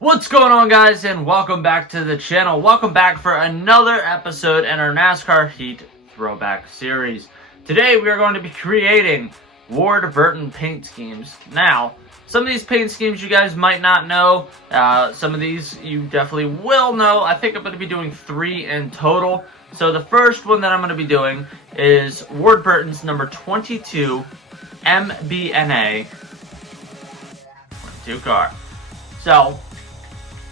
What's going on, guys, and welcome back to the channel. Welcome back for another episode in our NASCAR Heat Throwback series. Today we are going to be creating Ward Burton paint schemes. Now, some of these paint schemes you guys might not know. Some of these you definitely will know. I think I'm going to be doing 3 in total. So the first one that I'm going to be doing is Ward Burton's number 22 MBNA 22 car. So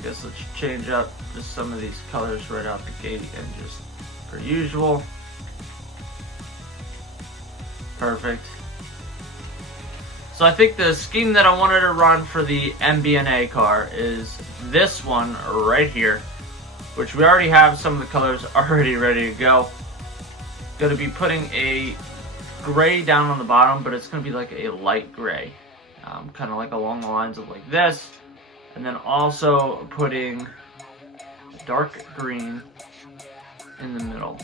guess let's change up just some of these colors right out the gate and just per usual. Perfect. So I think the scheme that I wanted to run for the MBNA car is this one right here, which we already have some of the colors already ready to go. Going to be putting a gray down on the bottom, but it's going to be like a light gray, kind of like along the lines of like this. And then also putting dark green in the middle.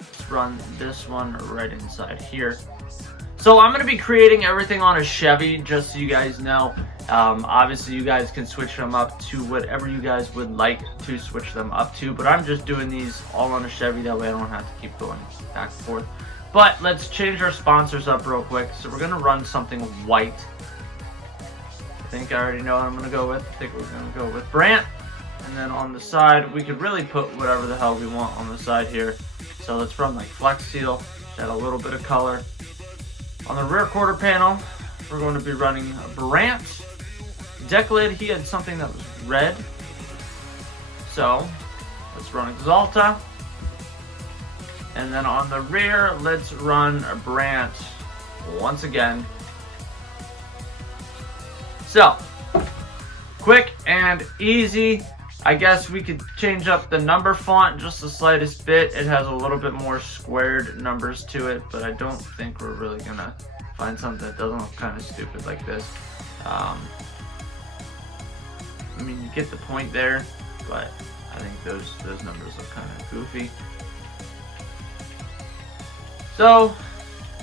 Let's run this one right inside here. So I'm going to be creating everything on a Chevy, just so you guys know. Obviously you guys can switch them up to whatever you guys would like to switch them up to. But I'm just doing these all on a Chevy, that way I don't have to keep going back and forth. But let's change our sponsors up real quick. So we're going to run something white. I think I already know what I'm going to go with. I think we're going to go with Brant. And then on the side, we could really put whatever the hell we want on the side here. So let's run like Flex Seal, add a little bit of color. On the rear quarter panel, we're going to be running Brant. Deck lid, he had something that was red. So let's run Exalta. And then on the rear, let's run Brant once again. So, quick and easy. I guess we could change up the number font just the slightest bit. It has a little bit more squared numbers to it, but I don't think we're really gonna find something that doesn't look kind of stupid like this. I mean, you get the point there, but I think those numbers look kind of goofy. So,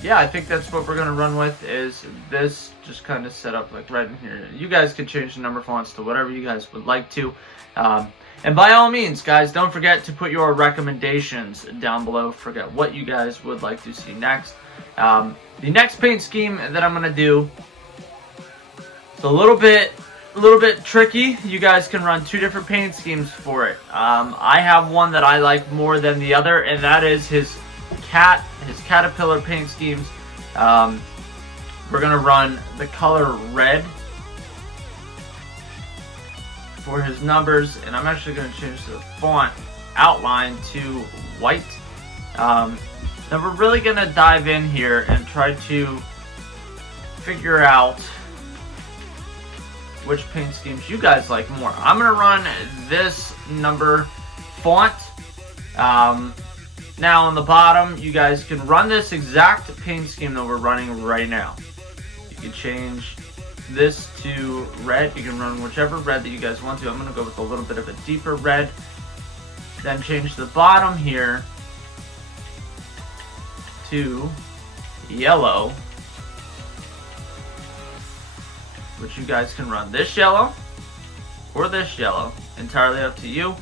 yeah, I think that's what we're going to run with, is this just kind of set up like right in here. You guys can change the number fonts to whatever you guys would like to. And by all means, guys, don't forget to put your recommendations down below. Forget what you guys would like to see next. The next paint scheme that I'm going to do is a little bit tricky. You guys can run 2 different paint schemes for it. I have one that I like more than the other, and that is his caterpillar paint schemes. We're gonna run the color red for his numbers, and I'm actually gonna change the font outline to white. Then we're really gonna dive in here and try to figure out which paint schemes you guys like more. I'm gonna run this number font. Now on the bottom, you guys can run this exact paint scheme that we're running right now. You can change this to red. You can run whichever red that you guys want to. I'm going to go with a little bit of a deeper red. Then change the bottom here to yellow, which you guys can run this yellow or this yellow. Entirely up to you.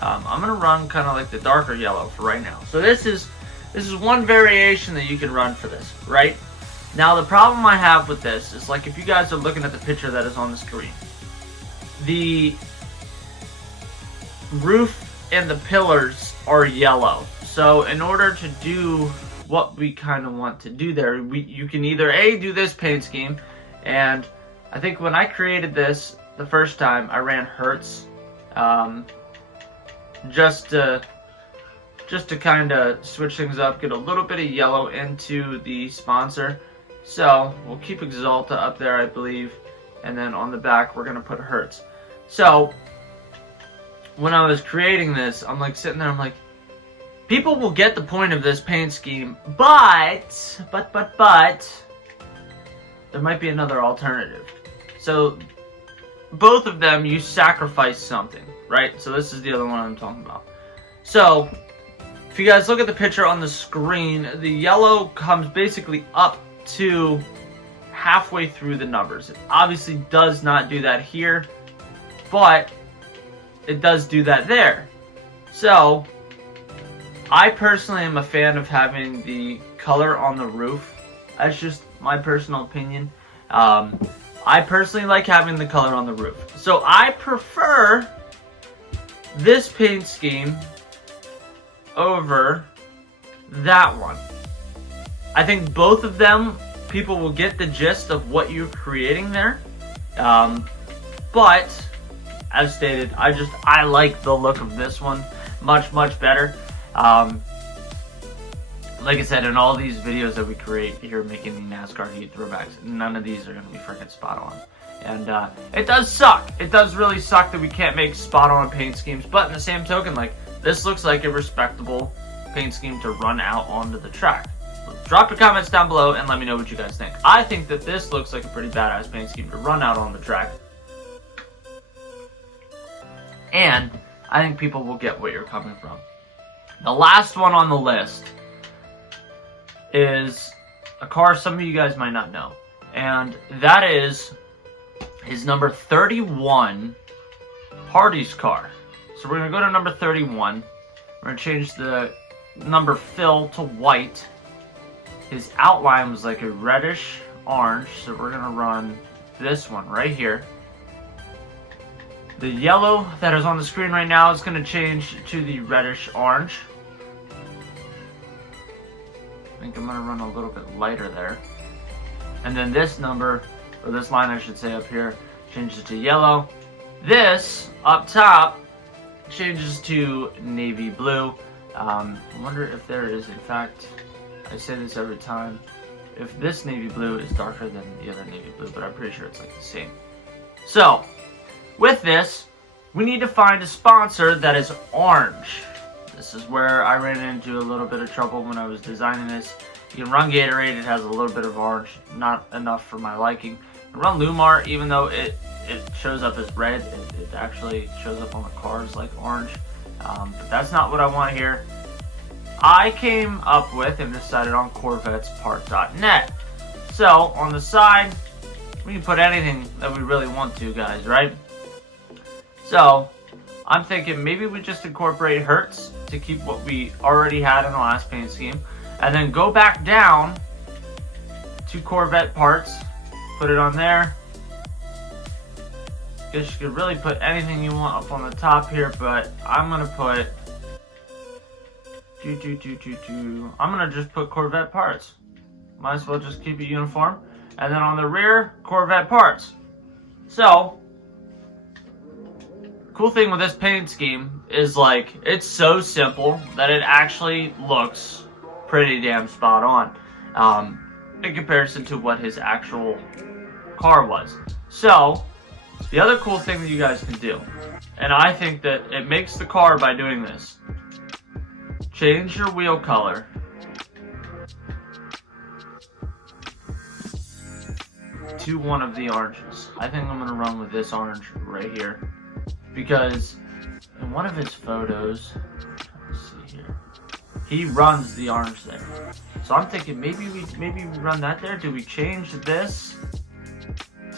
I'm going to run kind of like the darker yellow for right now. So this is one variation that you can run for this, right? Now the problem I have with this is, like, if you guys are looking at the picture that is on the screen, the roof and the pillars are yellow. So in order to do what we kind of want to do there, you can either do this paint scheme, and I think when I created this the first time, I ran Hertz. Just to kind of switch things up, get a little bit of yellow into the sponsor. So we'll keep Exalta up there, I believe, and then on the back we're gonna put Hertz. So when I was creating this, I'm like sitting there, I'm like, people will get the point of this paint scheme, but there might be another alternative. So both of them, you sacrifice something, right? So this is the other one I'm talking about. So if you guys look at the picture on the screen, the yellow comes basically up to halfway through the numbers. It obviously does not do that here. but it does do that there. So I personally am a fan of having the color on the roof. That's just my personal opinion. I personally like having the color on the roof. So I prefer this paint scheme over that one. I think both of them, people will get the gist of what you're creating there. But as stated, I like the look of this one much better. Like I said, in all these videos that we create here making the NASCAR Heat Throwbacks, none of these are going to be freaking spot on. And it does suck. It does really suck that we can't make spot on paint schemes. But in the same token, like, this looks like a respectable paint scheme to run out onto the track. So drop your comments down below and let me know what you guys think. I think that this looks like a pretty badass paint scheme to run out on the track. And I think people will get where you're coming from. The last one on the list is a car some of you guys might not know. And that is his number 31 Hardy's car. So we're going to go to number 31. We're going to change the number fill to white. His outline was like a reddish orange, so we're going to run this one right here. The yellow that is on the screen right now is going to change to the reddish orange. I think I'm going to run a little bit lighter there. And then this number, or this line I should say up here, changes to yellow. This, up top, changes to navy blue. I wonder if there is, in fact, I say this every time, if this navy blue is darker than the other navy blue, but I'm pretty sure it's like the same. So, with this, we need to find a sponsor that is orange. This is where I ran into a little bit of trouble when I was designing this. You can run Gatorade, it has a little bit of orange, not enough for my liking. You can run Lumar, even though it shows up as red, it actually shows up on the cars like orange. But that's not what I want here. I came up with and decided on CorvettesPart.net. So, on the side, we can put anything that we really want to, guys, right? So, I'm thinking maybe we just incorporate Hertz to keep what we already had in the last paint scheme. And then go back down to Corvette parts. Put it on there. Guess you could really put anything you want up on the top here, but I'm going to put... I'm going to just put Corvette parts. Might as well just keep it uniform. And then on the rear, Corvette parts. So... cool thing with this paint scheme is, like, it's so simple that it actually looks pretty damn spot on in comparison to what his actual car was. So, the other cool thing that you guys can do, and I think that it makes the car by doing this, change your wheel color to one of the oranges. I think I'm going to run with this orange right here. Because in one of his photos, let's see here, he runs the orange there. So I'm thinking maybe we run that there. Do we change this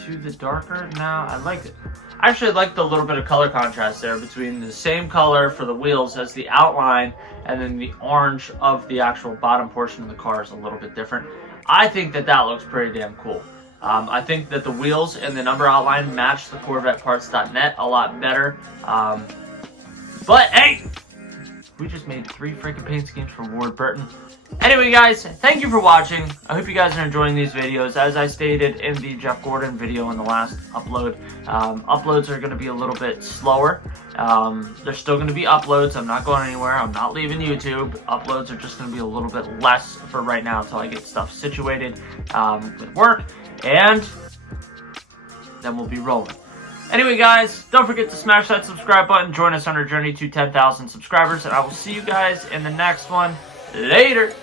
to the darker? No, I like it. I actually like the little bit of color contrast there between the same color for the wheels as the outline, and then the orange of the actual bottom portion of the car is a little bit different. I think that looks pretty damn cool. I think that the wheels and the number outline match the CorvetteParts.net a lot better. But hey, we just made 3 freaking paint schemes for Burton. Anyway, guys, thank you for watching. I hope you guys are enjoying these videos. As I stated in the Jeff Gordon video in the last upload, uploads are going to be a little bit slower. There's still going to be uploads. I'm not going anywhere. I'm not leaving YouTube. Uploads are just going to be a little bit less for right now until I get stuff situated with work. And then we'll be rolling. Anyway, guys, don't forget to smash that subscribe button. Join us on our journey to 10,000 subscribers. And I will see you guys in the next one. Later.